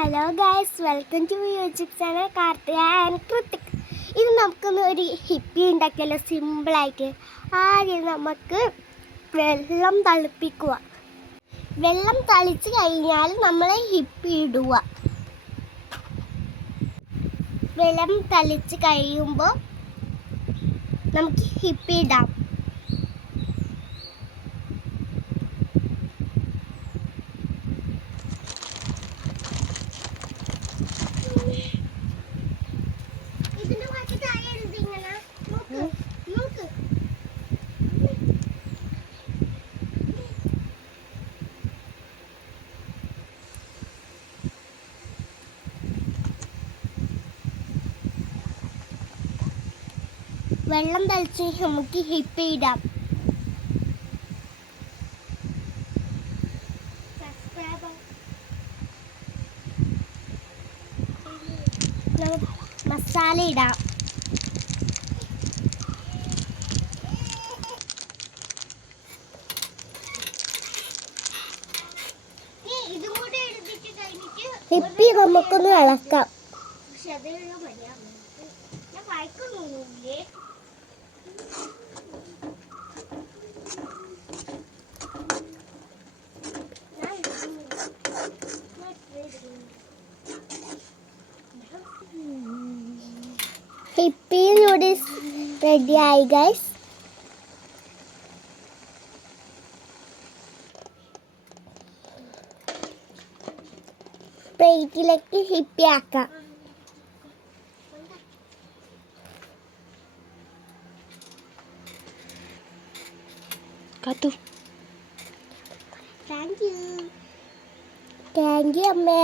Hello guys, welcome to YouTube channel Karthika and Krithik. ഇത് നമുക്കൊന്ന് ഒരു ഹിപ്പി ഉണ്ടാക്കിയല്ലോ സിമ്പിളായിട്ട്. ആദ്യം നമുക്ക് വെള്ളം തിളപ്പിക്കുക. വെള്ളം തളിച്ച് കഴിഞ്ഞാൽ നമ്മൾ ഹിപ്പി ഇടുക. വെള്ളം തളിച്ച് കഴിയുമ്പോൾ നമുക്ക് ഹിപ്പി ഇടാം. വെള്ളം തളിച്ച് നമുക്ക് ഹിപ്പി ഇടാം. മസാല ഇടാം. ഹിപ്പി നമുക്കൊന്ന് ഇളക്കാം. ഹിപ്പി നൂഡിൽസ് റെഡിയായി ഗൈസ്. പ്ലേറ്റിലേക്ക് ഹിപ്പി ആക്കാം. താങ്ക് യു അമ്മേ.